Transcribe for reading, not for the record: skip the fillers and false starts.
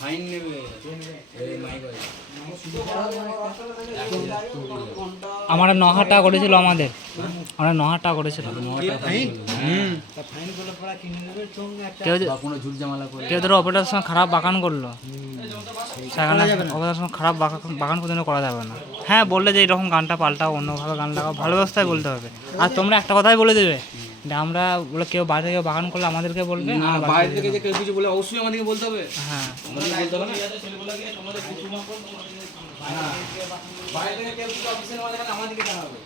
Fine নেবে আমরা 9,000 টাকা করেছিল আমরা 9,000 টাকা করেছিল। কেউ ধরো অপারেটার সঙ্গে খারাপ বাগান করলো, সেখানে অপারেটার সঙ্গে খারাপ বাগান পর্যন্ত করা যাবে না। হ্যাঁ বললে যে এরকম গানটা পাল্টাও, অন্যভাবে গান লাগাও, ভালো ব্যবস্থায় বলতে হবে। আর তোমরা একটা কথাই বলে দেবে যে আমরা বলে কেউ বাইরে কেউ বাগান করলে আমাদেরকে বলবে, বাইরে থেকে যে কেউ কিছু বলে অবশ্যই আমাদেরকে বলতে হবে। হ্যাঁ বলতে হবে না, বাইরে থেকে কেউ কিছু অফিসের মাঝে আমাদেরকে জানাবে।